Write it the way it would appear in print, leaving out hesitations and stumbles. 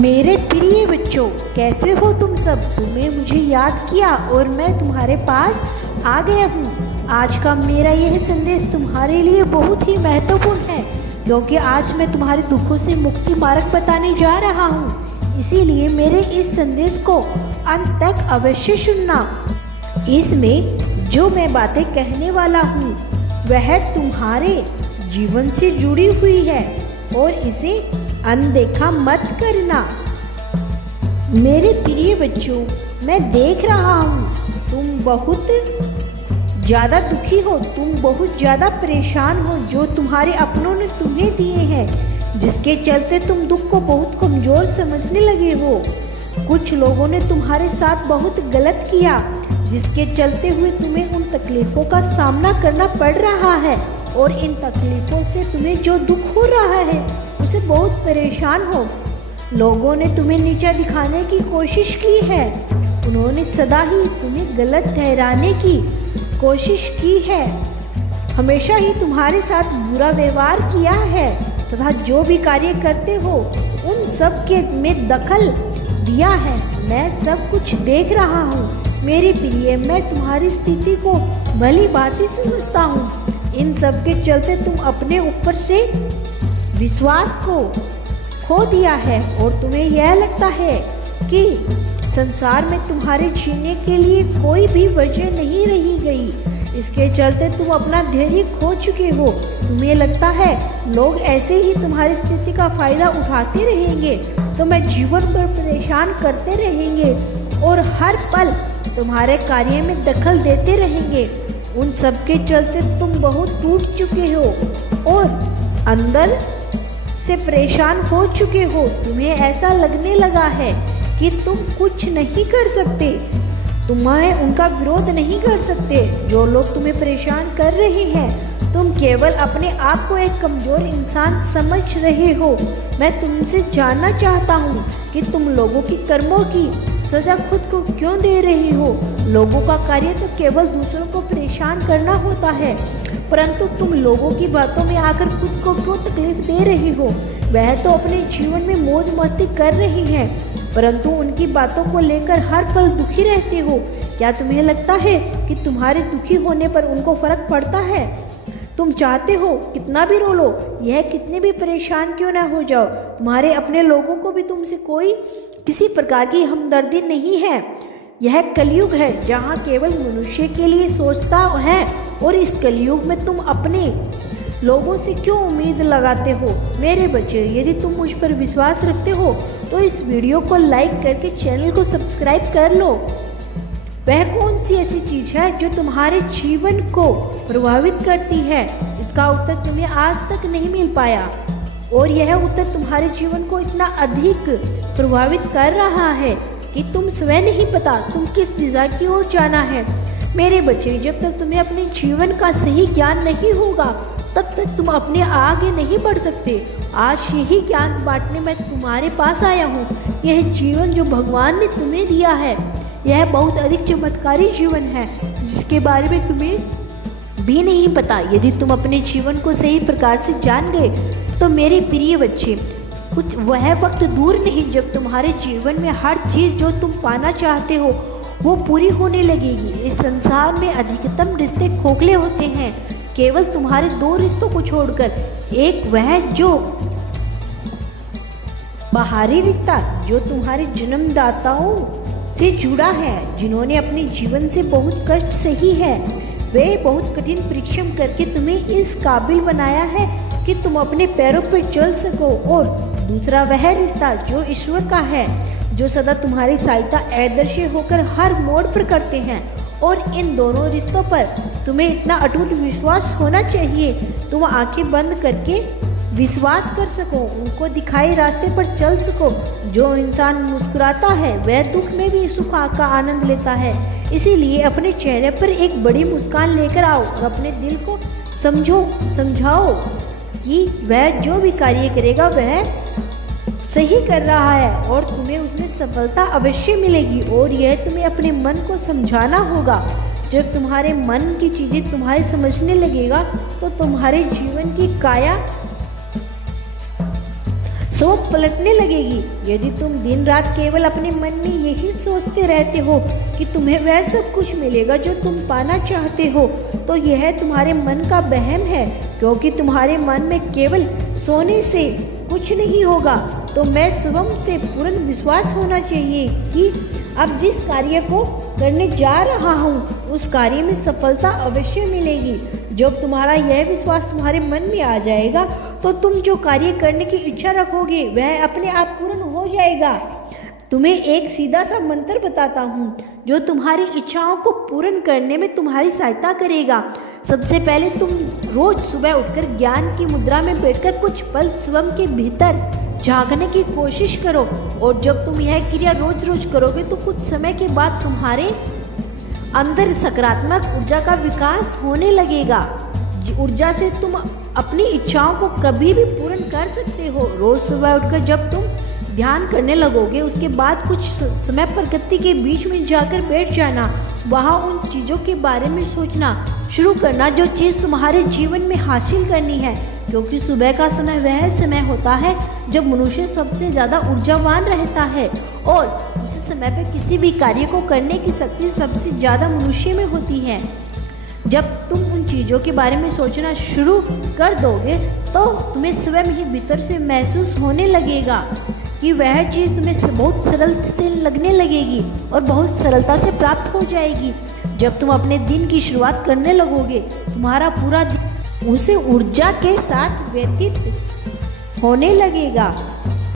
मेरे प्रिय बच्चों, कैसे हो तुम सब। तुम्हें मुझे याद किया और मैं तुम्हारे पास आ गया हूँ। आज का मेरा यह संदेश तुम्हारे लिए बहुत ही महत्वपूर्ण है, क्योंकि आज मैं तुम्हारे दुखों से मुक्ति मार्ग बताने जा रहा हूँ। इसीलिए मेरे इस संदेश को अंत तक अवश्य सुनना। इसमें जो मैं बातें कहने वाला हूँ वह तुम्हारे जीवन से जुड़ी हुई है और इसे अनदेखा मत करना। मेरे प्रिय बच्चों, मैं देख रहा हूँ तुम बहुत ज़्यादा दुखी हो, तुम बहुत ज़्यादा परेशान हो, जो तुम्हारे अपनों ने तुम्हें दिए हैं, जिसके चलते तुम दुख को बहुत कमज़ोर समझने लगे हो। कुछ लोगों ने तुम्हारे साथ बहुत गलत किया, जिसके चलते हुए तुम्हें उन तकलीफ़ों का सामना करना पड़ रहा है, और इन तकलीफ़ों से तुम्हें जो दुख हो रहा है उसे बहुत परेशान हो। लोगों ने तुम्हें नीचा दिखाने की कोशिश की है, उन्होंने सदा ही तुम्हें गलत ठहराने की कोशिश की है, हमेशा ही तुम्हारे साथ बुरा व्यवहार किया है तथा जो भी कार्य करते हो उन सब के में दखल दिया है। मैं सब कुछ देख रहा हूँ मेरे प्रिय, मैं तुम्हारी स्थिति को भली भांति समझता हूँ। इन सब के चलते तुम अपने ऊपर से विश्वास को खो दिया है और तुम्हें यह लगता है कि संसार में तुम्हारे जीने के लिए कोई भी वजह नहीं रही गई। इसके चलते तुम अपना धैर्य खो चुके हो। तुम्हें लगता है लोग ऐसे ही तुम्हारी स्थिति का फायदा उठाते रहेंगे, तुम्हें जीवन पर परेशान करते रहेंगे और हर पल तुम्हारे कार्य में दखल देते रहेंगे। उन सब के चलते तुम बहुत टूट चुके हो और अंदर से परेशान हो चुके हो। तुम्हें ऐसा लगने लगा है कि तुम कुछ नहीं कर सकते, तुम्हें उनका विरोध नहीं कर सकते। जो लोग तुम्हें परेशान कर रहे हैं, तुम केवल अपने आप को एक कमज़ोर इंसान समझ रहे हो। मैं तुमसे जानना चाहता हूँ कि तुम लोगों की कर्मों की सजा खुद को क्यों दे रही हो। लोगों का कार्य तो केवल दूसरों को परेशान करना होता है, परंतु तुम लोगों की बातों में आकर खुद को क्यों तकलीफ दे रही हो। वह तो अपने जीवन में मौज मस्ती कर रही हैं, परंतु उनकी बातों को लेकर हर पल दुखी रहते हो। क्या तुम्हें लगता है कि तुम्हारे दुखी होने पर उनको फर्क पड़ता है? तुम चाहते हो कितना भी रो लो, यह कितने भी परेशान क्यों ना हो जाओ, तुम्हारे अपने लोगों को भी तुमसे कोई किसी प्रकार की हमदर्दी नहीं है। यह कलयुग है जहाँ केवल मनुष्य के लिए सोचता है, और इस कलयुग में तुम अपने लोगों से क्यों उम्मीद लगाते हो। मेरे बच्चे, यदि तुम मुझ पर विश्वास रखते हो तो इस वीडियो को लाइक करके चैनल को सब्सक्राइब कर लो। वह कौन सी ऐसी चीज़ है जो तुम्हारे जीवन को प्रभावित करती है? इसका उत्तर तुम्हें आज तक नहीं मिल पाया, और यह उत्तर तुम्हारे जीवन को इतना अधिक प्रभावित कर रहा है कि तुम स्वयं नहीं पता तुम किस दिशा की ओर जाना है। मेरे बच्चे, जब तक तुम्हें अपने जीवन का सही ज्ञान नहीं होगा तब तक तुम अपने आगे नहीं बढ़ सकते। आज यही ज्ञान बांटने मैं तुम्हारे पास आया हूँ। यह जीवन जो भगवान ने तुम्हें दिया है, यह बहुत अधिक चमत्कारी जीवन है, जिसके बारे में तुम्हें भी नहीं पता। यदि तुम अपने जीवन को सही प्रकार से जान गए तो मेरे प्रिय बच्चे, कुछ वह वक्त दूर नहीं जब तुम्हारे जीवन में हर चीज़ जो तुम पाना चाहते हो वो पूरी होने लगेगी। इस संसार में अधिकतम रिश्ते खोखले होते हैं, केवल तुम्हारे दो रिश्तों को छोड़कर। एक वह जो बाहरी रिश्ता जो तुम्हारे जन्मदाताओं से जुड़ा है, जिन्होंने अपने जीवन से बहुत कष्ट सही है, वे बहुत कठिन परिश्रम करके तुम्हें इस काबिल बनाया है कि तुम अपने पैरों पर चल सको। और दूसरा वह रिश्ता जो ईश्वर का है, जो सदा तुम्हारी सहायता अदृश्य होकर हर मोड़ पर करते हैं। और इन दोनों रिश्तों पर तुम्हें इतना अटूट विश्वास होना चाहिए, तुम आंखें बंद करके विश्वास कर सको, उनको दिखाए रास्ते पर चल सको। जो इंसान मुस्कुराता है वह दुख में भी सुख का आनंद लेता है। इसीलिए अपने चेहरे पर एक बड़ी मुस्कान लेकर आओ और अपने दिल को समझाओ कि वह जो भी कार्य करेगा वह सही कर रहा है और तुम्हें उसमें सफलता अवश्य मिलेगी। और यह तुम्हें अपने मन को समझाना होगा। जब तुम्हारे मन की चीज़ें तुम्हारे समझने लगेगा तो तुम्हारे जीवन की काया सोच पलटने लगेगी। यदि तुम दिन रात केवल अपने मन में यही सोचते रहते हो कि तुम्हें वह सब कुछ मिलेगा जो तुम पाना चाहते हो, तो यह तुम्हारे मन का वहम है, क्योंकि तुम्हारे मन में केवल सोने से कुछ नहीं होगा। तो मैं स्वयं से पूर्ण विश्वास होना चाहिए कि अब जिस कार्य को करने जा रहा हूँ उस कार्य में सफलता अवश्य मिलेगी। जब तुम्हारा यह विश्वास तुम्हारे मन में आ जाएगा तो तुम जो कार्य करने की इच्छा रखोगे वह अपने आप पूर्ण हो जाएगा। तुम्हें एक सीधा सा मंत्र बताता हूँ जो तुम्हारी इच्छाओं को पूर्ण करने में तुम्हारी सहायता करेगा। सबसे पहले तुम रोज सुबह उठकर ज्ञान की मुद्रा में बैठकर कुछ पल स्वयं के भीतर झांकने की कोशिश करो, और जब तुम यह क्रिया रोज रोज करोगे तो कुछ समय के बाद तुम्हारे अंदर सकारात्मक ऊर्जा का विकास होने लगेगा। ऊर्जा से तुम अपनी इच्छाओं को कभी भी पूर्ण कर सकते हो। रोज सुबह उठकर जब तुम ध्यान करने लगोगे उसके बाद कुछ समय प्रकृति के बीच में जाकर बैठ जाना, वहाँ उन चीज़ों के बारे में सोचना शुरू करना जो चीज़ तुम्हारे जीवन में हासिल करनी है, क्योंकि सुबह का समय वह समय होता है जब मनुष्य सबसे ज़्यादा ऊर्जावान रहता है और उसी समय पर किसी भी कार्य को करने की शक्ति सबसे ज़्यादा मनुष्य में होती है। जब तुम उन चीज़ों के बारे में सोचना शुरू कर दोगे तो तुम्हें स्वयं ही भीतर से महसूस होने लगेगा कि वह चीज़ तुम्हें बहुत सरल से लगने लगेगी और बहुत सरलता से प्राप्त हो जाएगी। जब तुम अपने दिन की शुरुआत करने लगोगे तुम्हारा पूरा दिन उसे ऊर्जा के साथ व्यतीत होने लगेगा।